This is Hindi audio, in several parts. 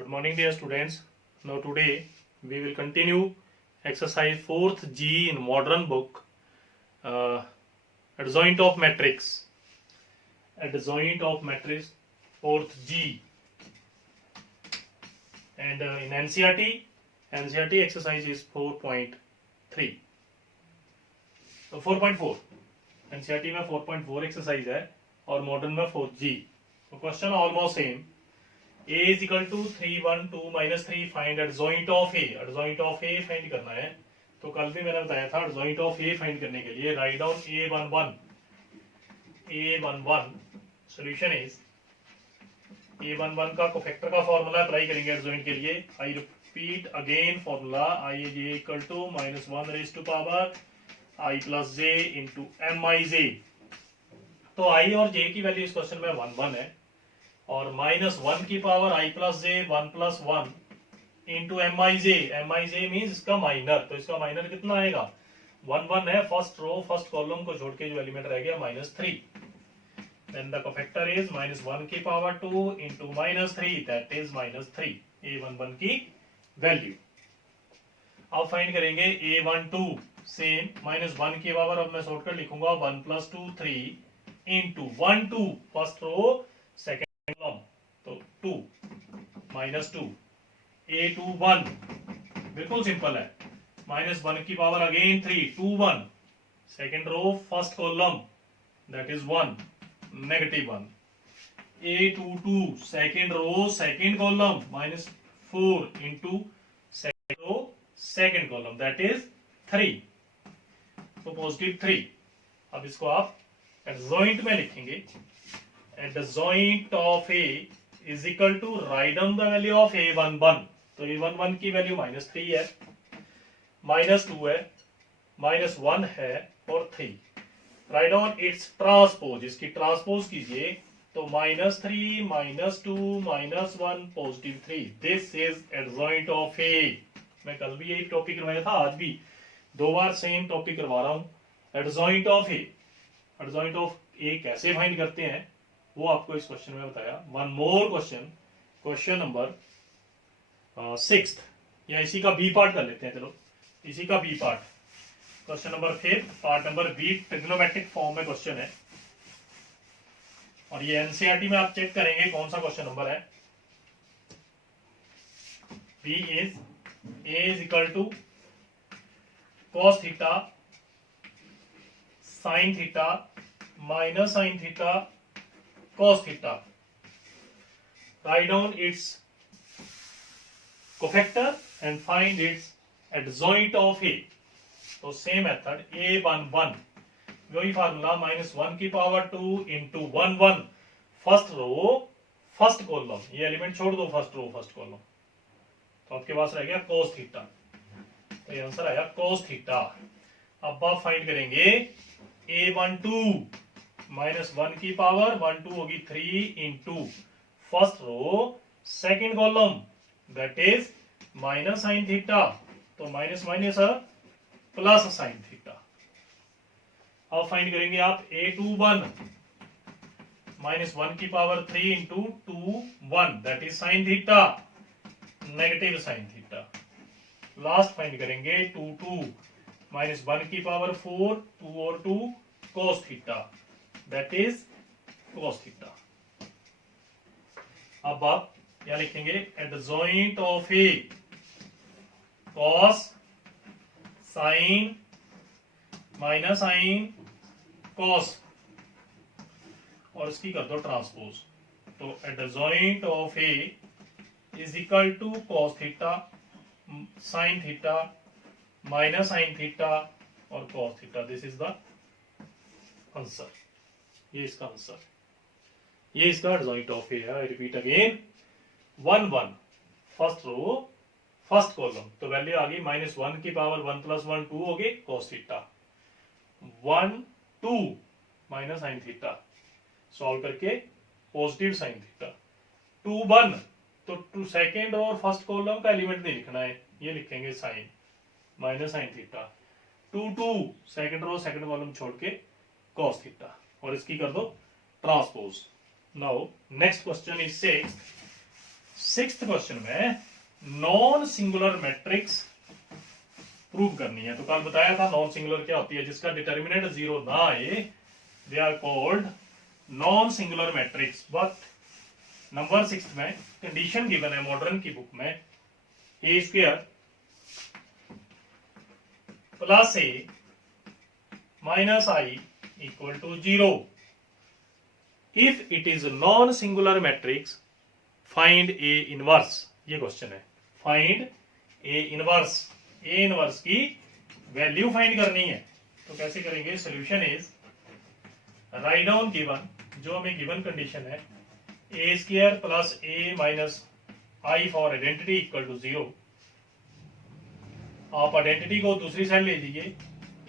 Good morning, dear students. Now today we will continue exercise 4th G in modern book, adjoint of matrix. Adjoint of matrix 4th G, and in NCERT exercise is 4.3. तो 4.4 NCERT में 4.4 एक्सरसाइज है और मॉडर्न में 4G. तो question almost same. A is equal to 3 1 2 minus 3 find adjoint of A. adjoint of A find करना है. तो कल भी मैंने बताया था adjoint of A फाइंड करने के लिए write down A11 solution is A11 का कोफैक्टर का फॉर्मूला अप्लाई करेंगे adjoint के लिए. आई repeat again formula I is equal to -1 raised to power I plus j into mij. तो I और j की वैल्यू इस क्वेश्चन में 1 1 है और -1 की power I plus J 1 plus 1 into MIJ means इसका माइनर. तो इसका माइनर कितना आएगा 1 1 है. फर्स्ट रो फर्स्ट कॉलम को छोड़ के जो एलिमेंट रह गया -3. देन द कोफैक्टर इज -1 की power 2 into -3 that is -3. A11 की वैल्यू. अब फाइंड करेंगे A12 सेम -1 की पावर. अब मैं शॉर्टकट लिखूंगा 1 plus 2 3 into 1 2 first row second तो 2 -2 A21 बिल्कुल सिंपल है. -1 की power again 3 2 1 second row first column that is 1 -1 A22 second row second column -4 into second row second column that is 3. तो +3. अब इसको आप एडजॉइंट में लिखेंगे. adjoint of A is equal to write down the value of A11. तो A11 की वैल्यू -3 है, -2 है, -1 है और 3. Write down it's transpose. इसकी ट्रांसपोज कीजिए तो -3 -2 -1 +3. This is adjoint of A. मैं कल भी यही टॉपिक करवाया था, आज भी 2 बार सेम टॉपिक करवा रहा हूं. adjoint of A. adjoint of A कैसे फाइंड करते हैं वो आपको इस क्वेश्चन में बताया. वन मोर क्वेश्चन नंबर 6 या इसी का बी पार्ट कर लेते हैं. चलो इसी का B part question number 5 part number B. Trigonometric form में क्वेश्चन है और ये एनसीईआरटी में आप चेक करेंगे कौन सा क्वेश्चन नंबर है. B is A is equal to cos theta sin theta minus sin theta cos theta. Write down its cofactor and find its adjoint of A. तो सेम मेथड A11 वही फार्मूला -1 की power 2 into 1 1 first row first column. ये एलिमेंट छोड़ दो फर्स्ट रो फर्स्ट कॉलम. तो आपके पास रह गया cos थीटा. तो ये आंसर आया cos थीटा. अब आप फाइंड करेंगे A12 -1 की पावर 1 2 होगी 3 into first row second column that is minus sine theta. तो minus minus plus sine theta. अब फाइंड करेंगे आप A21 -1 की power 3 into 2 1 that is sine theta negative sine theta. Last find करेंगे 2 2 -1 की पावर 4 2 और 2 cos theta that is cos theta. अब आप क्या लिखेंगे adjoint of A cos sin minus sin cos और इसकी कर दो ट्रांसपोज. तो adjoint of A is equal to cos theta sin theta minus sin theta और cos theta. This is the answer. ये इसका आंसर. ये इसका adjoint of A है. I repeat again 1 1 first row first column. तो वैल्यू आ गई -1 की पावर 1 प्लस 1 2 हो गई cos theta. 1 2 minus sine theta solve करके पॉजिटिव साइन थीटा. 2 1 तो 2 सेकेंड और फर्स्ट कॉलम का एलिमेंट नहीं लिखना है, ये लिखेंगे sine minus sine theta. 2 2 second row second column छोड़ के cos थीटा और इसकी कर दो transpose. Now next question is sixth question में नॉन सिंगुलर मैट्रिक्स प्रूव करनी है। तो कल बताया था नॉन सिंगुलर क्या होती है, जिसका डिटर्मिनेंट 0 ना आए, they are called non singular matrix. But number 6 में कंडीशन गिवन है मॉडर्न की बुक में, A square plus A minus I equal to 0। If it is non singular matrix find A inverse. ये क्वेश्चन है, find A inverse. A inverse की वैल्यू फाइंड करनी है। तो कैसे करेंगे? Solution is write down given, जो हमें गिवन कंडीशन है, A square plus A minus I for identity equal to 0। आप आइडेंटिटी को दूसरी साइड ले लीजिए,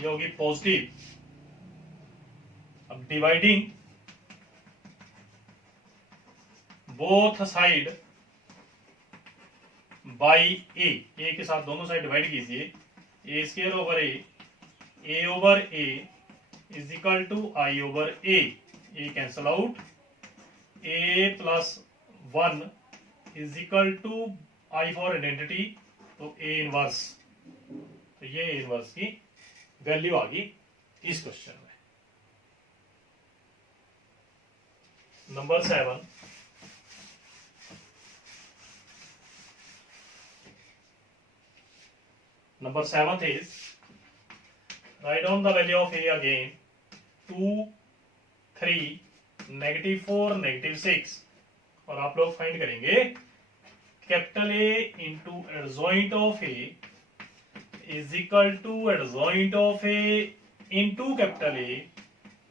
ये होगी पॉजिटिव। अब dividing both side by A के साथ दोनों साइड डिवाइड कीजिए। A square over A over A is equal to I over A cancel out, A plus 1 is equal to I for identity, तो ए इनवर्स। तो ये इनवर्स की वैल्यू आ गई इस क्वेश्चन में। Number 7, number 7th is write down the value of a again, 2, 3, -4, -6। और आप लोग फाइंड करेंगे capital A into adjoint of A is equal to adjoint of A into capital A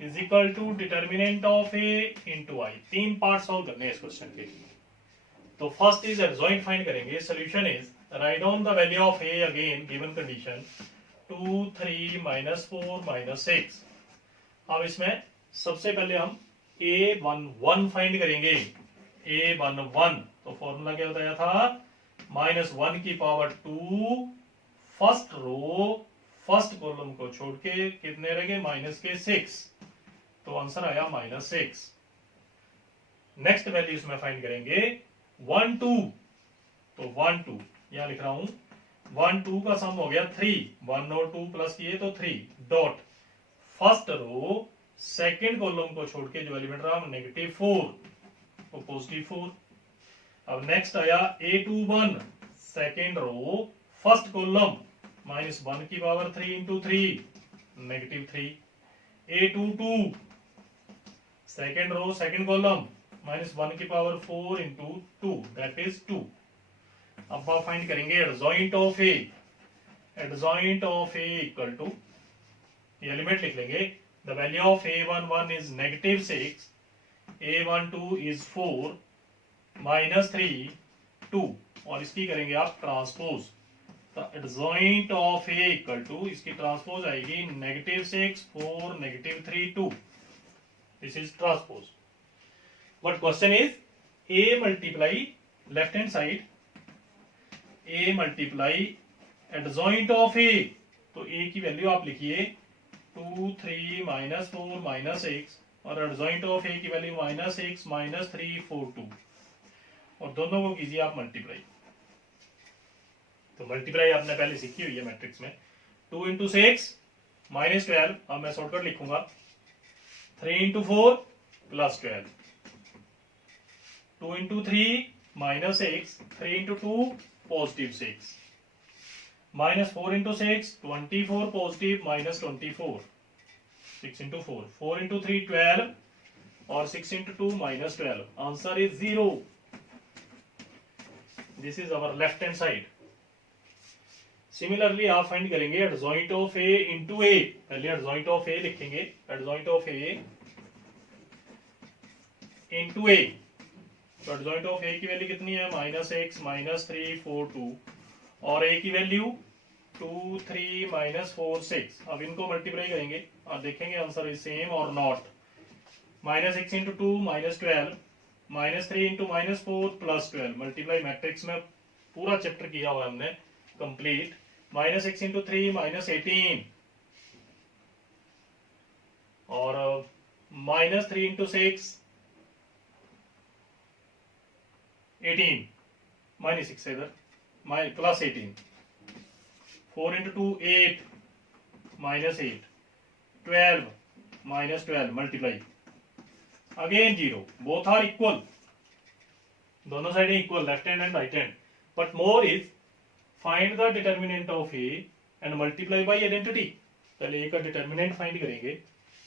is equal to determinant of A into I. 3 part solve करने हैं इस क्वेश्चन के। तो फर्स्ट इज एडजॉइंट फाइंड करेंगे। Solution is write down the value of a again given condition 2, 3, -4, -6। अब इसमें सबसे पहले हम a11 फाइंड करेंगे। a11 तो फॉर्मूला क्या बताया था? -1 की power 2 first row first column को छोड़ के कितने रह गए? -6। तो आंसर आया -6। नेक्स्ट वैल्यू इसमें फाइंड करेंगे 1, 2। तो 1, 2 यहां लिख रहा हूं, 1, 2 का सम हो गया 3, 1 और 2 प्लस किए तो 3 dot first row second column को छोड़ के जो एलिमेंट रहा -4 तो +4। अब नेक्स्ट आया a21 second row first column -1 की power 3 into 3 -3। a22 second row second column -1 की पावर 4 इंटू 2 दैट इज 2। अब आप फाइंड करेंगे adjoint of A. Adjoint of A equal to, ये एलिमेंट लिख लेंगे, the value of a11 is -6, a12 is 4, -3, 2 और इसकी करेंगे आप ट्रांसपोज। तो adjoint of A equal to, इसकी ट्रांसपोज आएगी -6, 4, -3, 2। This is transpose. But question is a multiply left hand side, a multiply adjoint of a। तो a की वैल्यू आप लिखिए 2, 3, -4, -6 और एडजॉइंट ऑफ a की वैल्यू -6, -3, 4, 2 और दोनों को कीजिए आप मल्टीप्लाई। तो मल्टीप्लाई आपने पहले सीखी हुई है मैट्रिक्स में। 2 इंटू 6 -12, अब मैं शॉर्टकट लिखूंगा 3 into 4 +12, 2 into 3 -6, 3 into 2 +6, -4 into 6 24 positive -24, 6 into 4, 4 into 3 12 और 6 into 2 -12। Answer is 0। This is our left hand side. Similarly आप फाइंड करेंगे एडजॉइंट ऑफ ए इंटू ए। पहले एडजॉइंट ऑफ ए लिखेंगे, एडजॉइंट ऑफ ए इंटू ए। तो एडजॉइंट ऑफ ए की वैल्यू कितनी है? -6, -3, 4, 2 और ए की वैल्यू 2, 3, -4, 6। अब इनको मल्टीप्लाई करेंगे और देखेंगे आंसर इज सेम और not. -6 into 2 -12, -3 into -4 +12। Multiply matrix में पूरा चैप्टर किया हुआ हमने कंप्लीट। -6 इंटू 3 -18 और -3 इंटू 6 18 minus 6 इधर plus 18, 4 into 2 8 minus 8, 12 minus 12 multiply again 0, both are equal, दोनों साइडें equal, left hand and right hand, but more is find the determinant of a and multiply by identity. पहले a का determinant find करेंगे,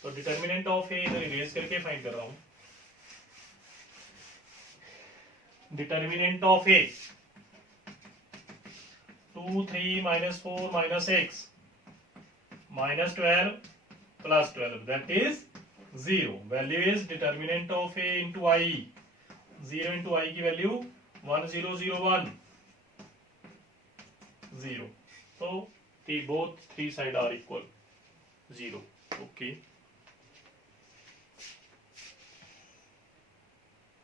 तो determinant of a इधर erase करके find कर रहा हूं, determinant of a 2 3 minus 4 minus 6 minus 12 plus 12, that is 0. Value is determinant of a into I, 0 into I की value 1001 0. So both three side are equal 0. Okay.